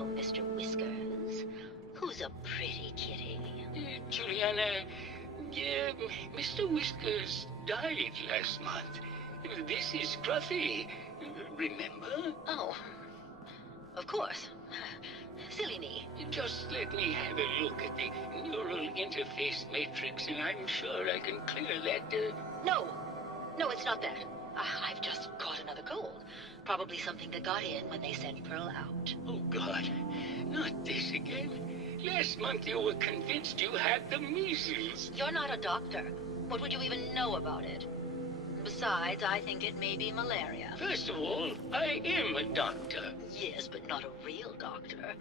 Well, Mr. Whiskers, who's a pretty kitty? Juliana, Mr. Whiskers died last month. This is Scruffy. Remember? Oh, of course. Silly me. Just let me have a look at the neural interface matrix, and I'm sure I can clear that. No, it's not that. I've just caught another cold. Probably something that got in when they sent Pearl out. Oh, God. Not this again. Last month you were convinced you had the measles. You're not a doctor. What would you even know about it? Besides, I think it may be malaria. First of all, I am a doctor. Yes, but not a real doctor.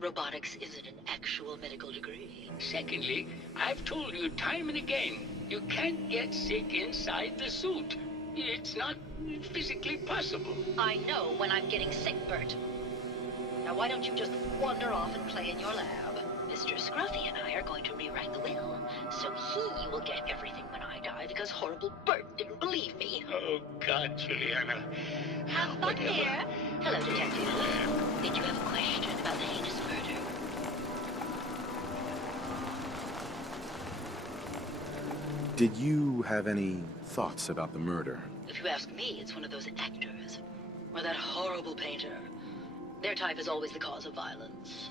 Robotics isn't an actual medical degree. Secondly, I've told you time and again, you can't get sick inside the suit. It's not physically possible. I know when I'm getting sick, Bert. Now why don't you just wander off and play in your lab? Mr. Scruffy and I are going to rewrite the will, so he will get everything when I die because horrible Bert didn't believe me. Oh, God, Juliana. Have fun here. Hello, Detective. Did you have a question about the heinous murder? Did you have any thoughts about the murder? If you ask me, it's one of those actors. Or that horrible painter. Their type is always the cause of violence.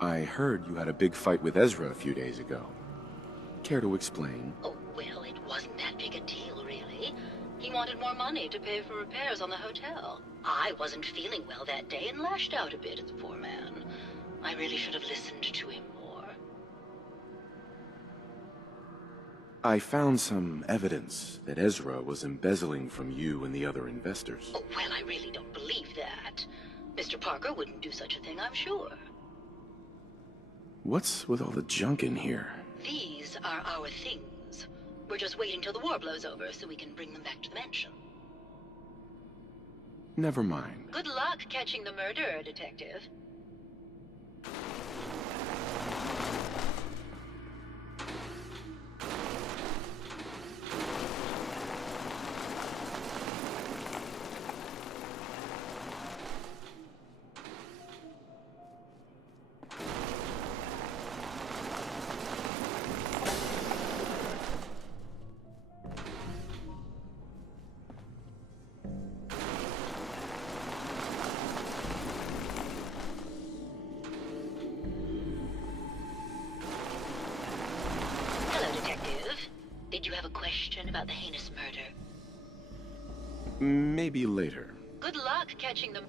I heard you had a big fight with Ezra a few days ago. Care to explain? Oh, well, it wasn't that big a deal, really. He wanted more money to pay for repairs on the hotel. I wasn't feeling well that day and lashed out a bit at the poor man. I really should have listened to him more. I found some evidence that Ezra was embezzling from you and the other investors. Oh, well, I really don't believe that. Mr. Parker wouldn't do such a thing, I'm sure. What's with all the junk in here? These are our things. We're just waiting till the war blows over so we can bring them back to the mansion. Never mind. Good luck catching the murderer, Detective. Did you have a question about the heinous murder? Maybe later. Good luck catching them.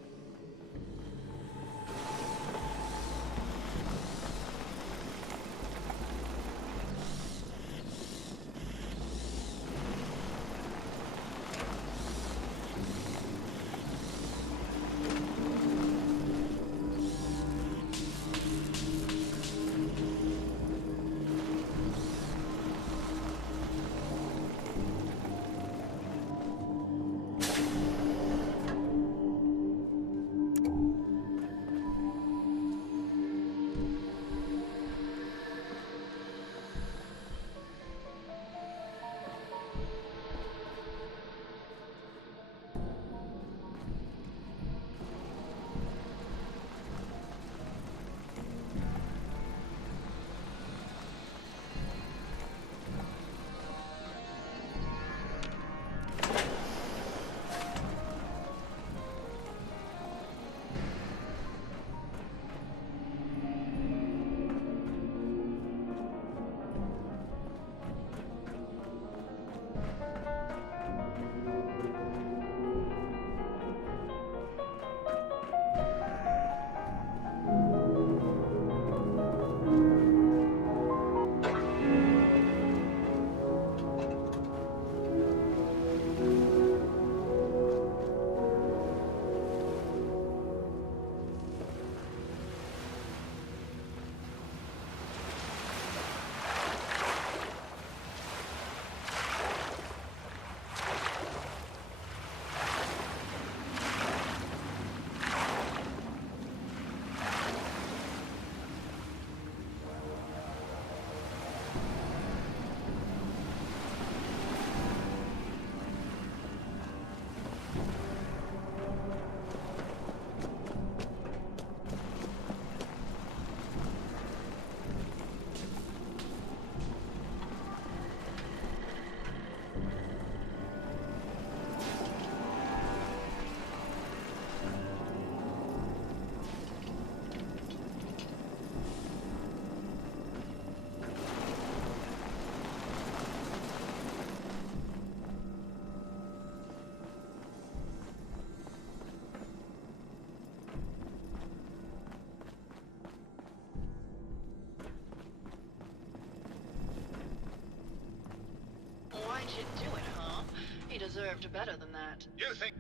deserved better than that. You think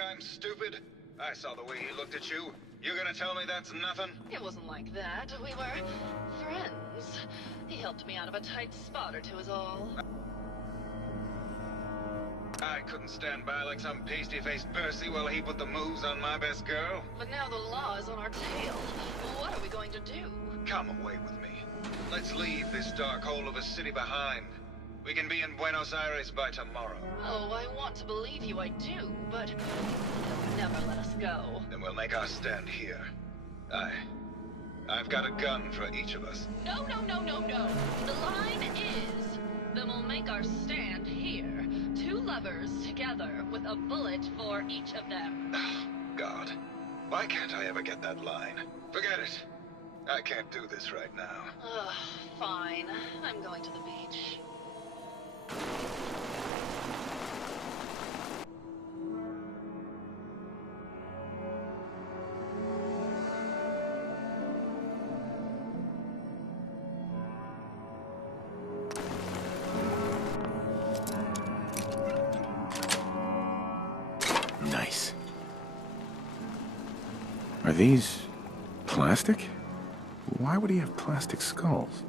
I'm stupid? I saw the way he looked at you. You gonna tell me that's nothing? It wasn't like that. We were friends. He helped me out of a tight spot or two is all. I couldn't stand by like some pasty-faced Percy while he put the moves on my best girl. But now the law is on our tail. What are we going to do? Come away with me. Let's leave this dark hole of a city behind. We can be in Buenos Aires by tomorrow. Oh, I want to believe you, I do, but they'll never let us go. Then we'll make our stand here. I've got a gun for each of us. No, no, no, no, no. The line is, then we'll make our stand here. Two lovers together with a bullet for each of them. God. Why can't I ever get that line? Forget it. I can't do this right now. Ugh, fine. I'm going to the beach. Nice. Are these plastic? Why would he have plastic skulls?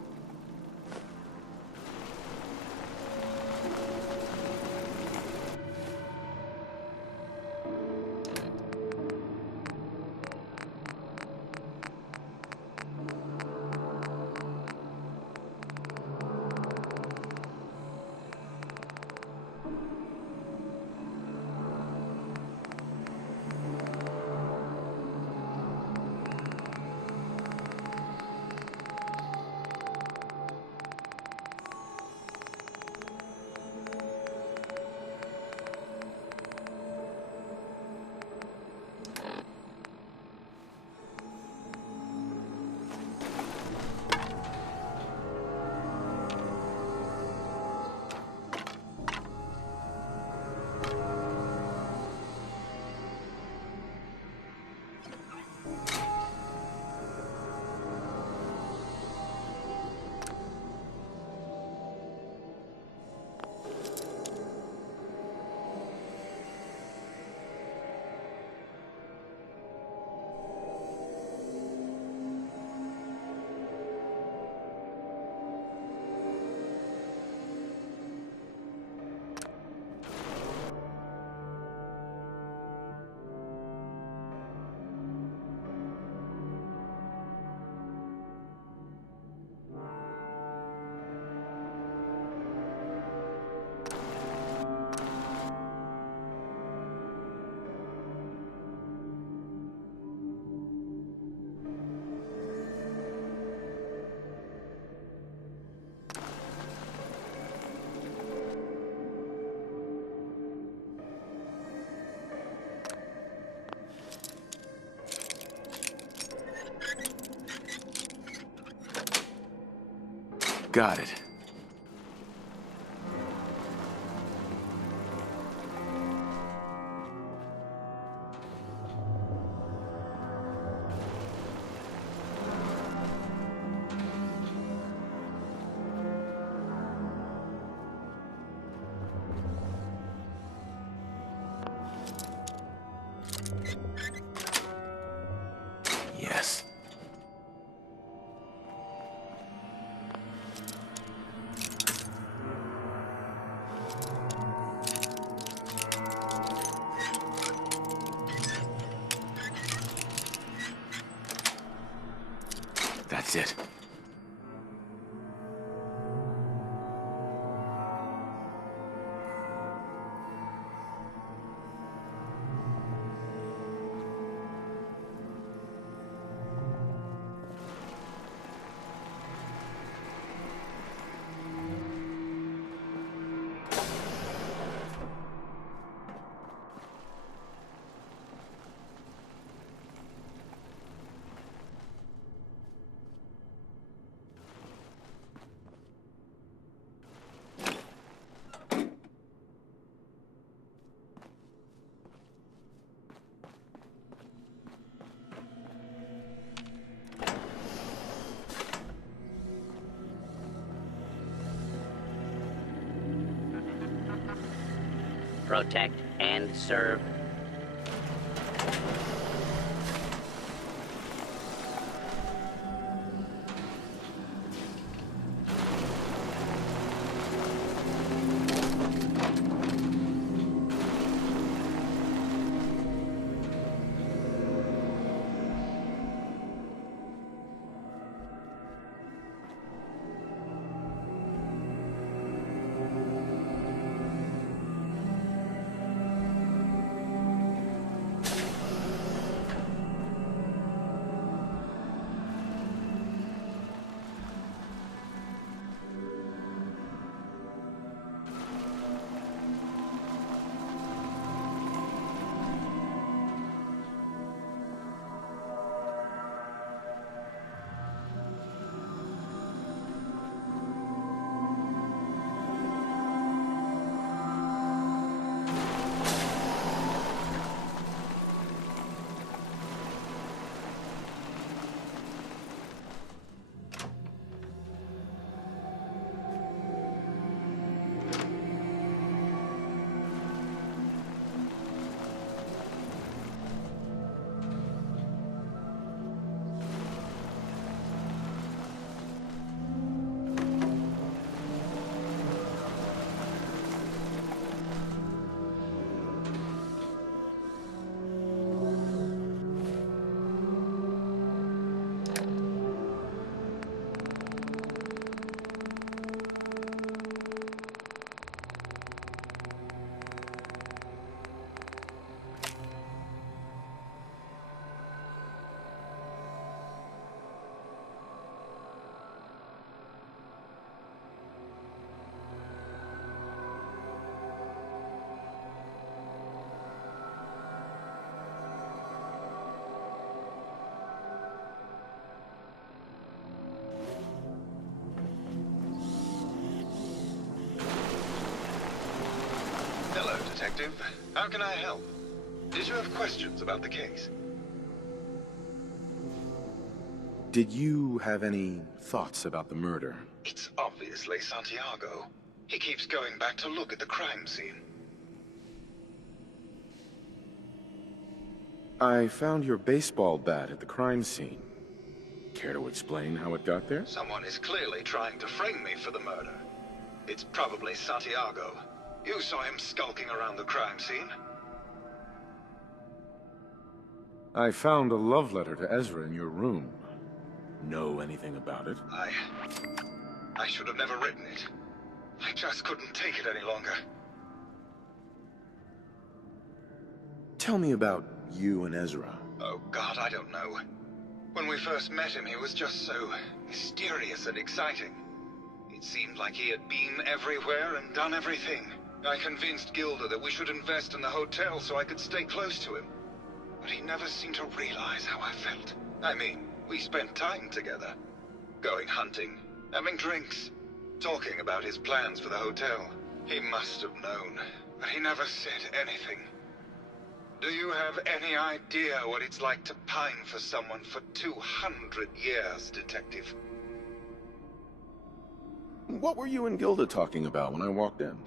Got it. Yes. That's it. protect, and serve. Hello, Detective. How can I help? Did you have questions about the case? Did you have any thoughts about the murder? It's obviously Santiago. He keeps going back to look at the crime scene. I found your baseball bat at the crime scene. Care to explain how it got there? Someone is clearly trying to frame me for the murder. It's probably Santiago. You saw him skulking around the crime scene. I found a love letter to Ezra in your room. Know anything about it? I should have never written it. I just couldn't take it any longer. Tell me about you and Ezra. Oh God, I don't know. When we first met him, he was just so mysterious and exciting. It seemed like he had been everywhere and done everything. I convinced Gilda that we should invest in the hotel so I could stay close to him. But he never seemed to realize how I felt. I mean, we spent time together. Going hunting, having drinks, talking about his plans for the hotel. He must have known, but he never said anything. Do you have any idea what it's like to pine for someone for 200 years, Detective? What were you and Gilda talking about when I walked in?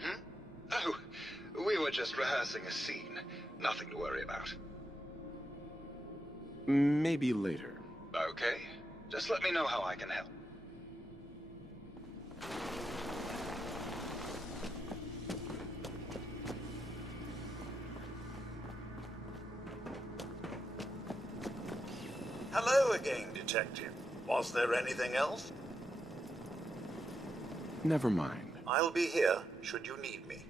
Oh, we were just rehearsing a scene. Nothing to worry about. Maybe later. Okay. Just let me know how I can help. Hello again, Detective. Was there anything else? Never mind. I'll be here, should you need me.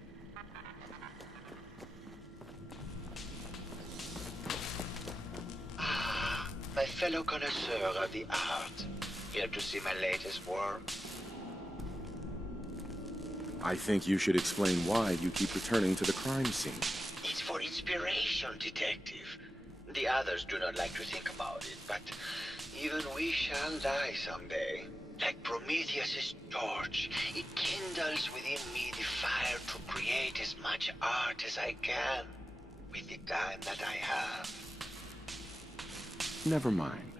My fellow connoisseur of the art. Here to see my latest work? I think you should explain why you keep returning to the crime scene. It's for inspiration, Detective. The others do not like to think about it, but even we shall die someday. Like Prometheus's torch, it kindles within me the fire to create as much art as I can with the time that I have. Never mind.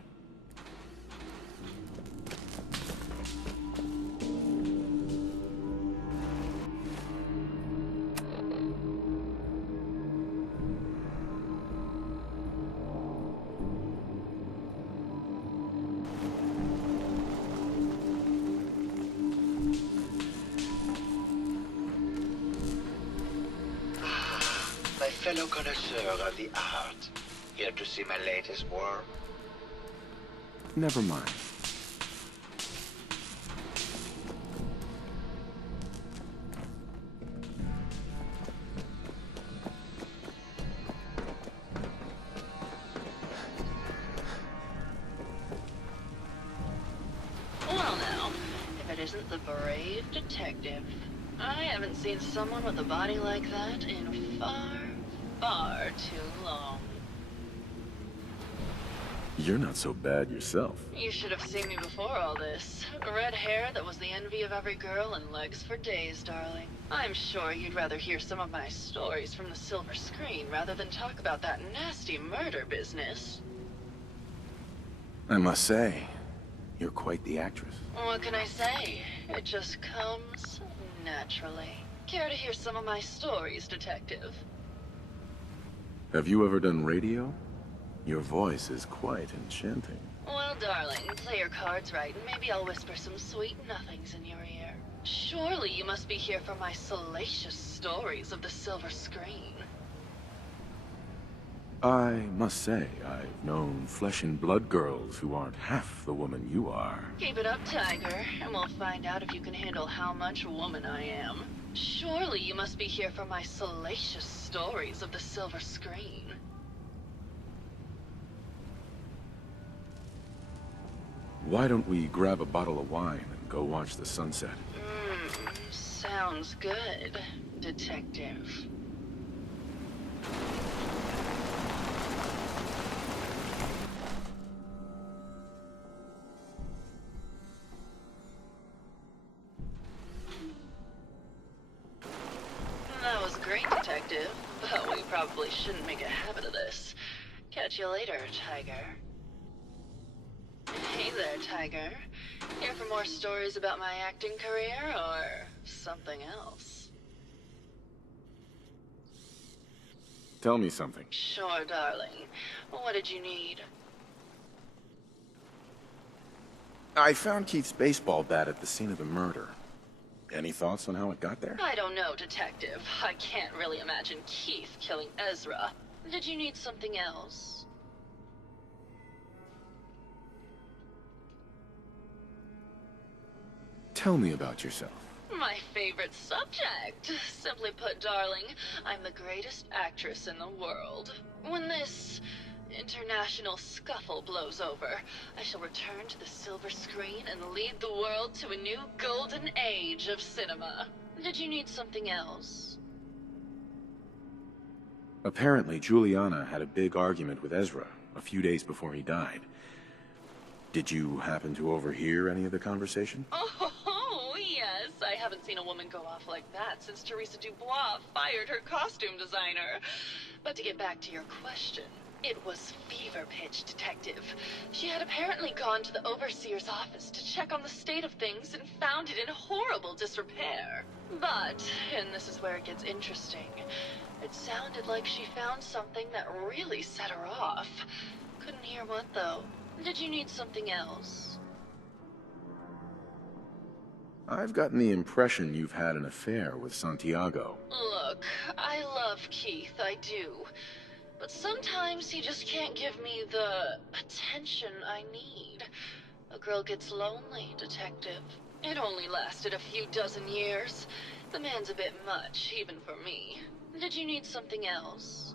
fellow connoisseur of the art. Here to see my latest work? Never mind. Well now, if it isn't the brave detective. I haven't seen someone with a body like that in far too long. You're not so bad yourself. You should have seen me before all this. Red hair that was the envy of every girl and legs for days, darling. I'm sure you'd rather hear some of my stories from the silver screen rather than talk about that nasty murder business. I must say, you're quite the actress. What can I say? It just comes naturally. Care to hear some of my stories, detective? Have you ever done radio? Your voice is quite enchanting. Well, darling, play your cards right, and maybe I'll whisper some sweet nothings in your ear. Surely you must be here for my salacious stories of the silver screen. I must say, I've known flesh and blood girls who aren't half the woman you are. Keep it up, Tiger, and we'll find out if you can handle how much woman I am. Surely you must be here for my salacious stories of the silver screen. Why don't we grab a bottle of wine and go watch the sunset? Sounds good, detective. That was great, detective, but we probably shouldn't make a habit of this. Catch you later, Tiger. Hey there, Tiger. Here for more stories about my acting career, or something else? Tell me something. Sure, darling. What did you need? I found Keith's baseball bat at the scene of the murder. Any thoughts on how it got there? I don't know, detective. I can't really imagine Keith killing Ezra. Did you need something else? Tell me about yourself. My favorite subject. Simply put, darling, I'm the greatest actress in the world. When this international scuffle blows over, I shall return to the silver screen and lead the world to a new golden age of cinema. Did you need something else? Apparently, Juliana had a big argument with Ezra a few days before he died. Did you happen to overhear any of the conversation? Oh, yes. I haven't seen a woman go off like that since Teresa Dubois fired her costume designer. But to get back to your question, it was fever pitch, detective. She had apparently gone to the overseer's office to check on the state of things and found it in horrible disrepair. But, and this is where it gets interesting, it sounded like she found something that really set her off. Couldn't hear what, though. Did you need something else? I've gotten the impression you've had an affair with Santiago. Look, I love Keith, I do. But sometimes he just can't give me the attention I need. A girl gets lonely, detective. It only lasted a few dozen years. The man's a bit much, even for me. Did you need something else?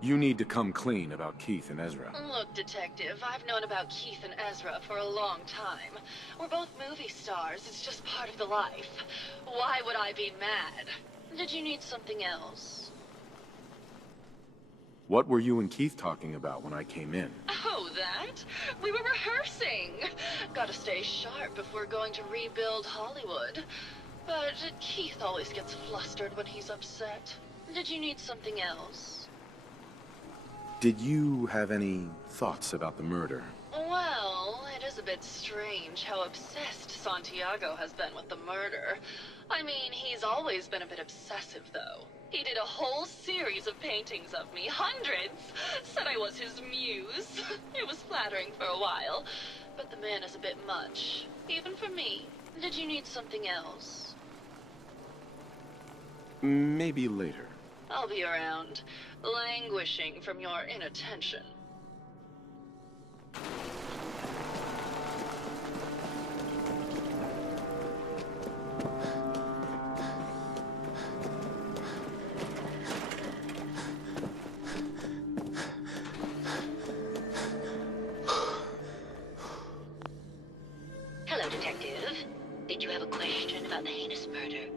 You need to come clean about Keith and Ezra. Look, detective, I've known about Keith and Ezra for a long time. We're both movie stars. It's just part of the life. Why would I be mad? Did you need something else? What were you and Keith talking about when I came in? Oh, that? We were rehearsing. Gotta stay sharp if we're going to rebuild Hollywood. But Keith always gets flustered when he's upset. Did you need something else? Did you have any thoughts about the murder? Well, it is a bit strange how obsessed Santiago has been with the murder. I mean, he's always been a bit obsessive, though. He did a whole series of paintings of me, hundreds. Said I was his muse. It was flattering for a while, but the man is a bit much, even for me. Did you need something else? Maybe later. I'll be around, languishing from your inattention. Hello, Detective. Did you have a question about the heinous murder?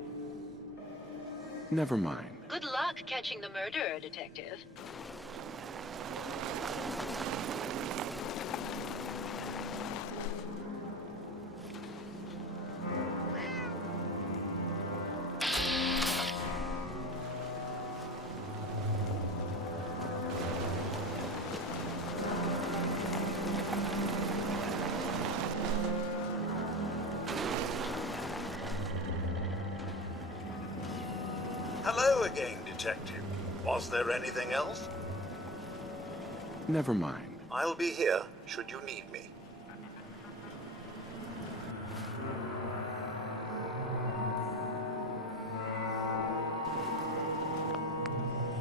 Never mind. Good luck catching the murderer, Detective. Hello again, Detective. Was there anything else? Never mind. I'll be here should you need me.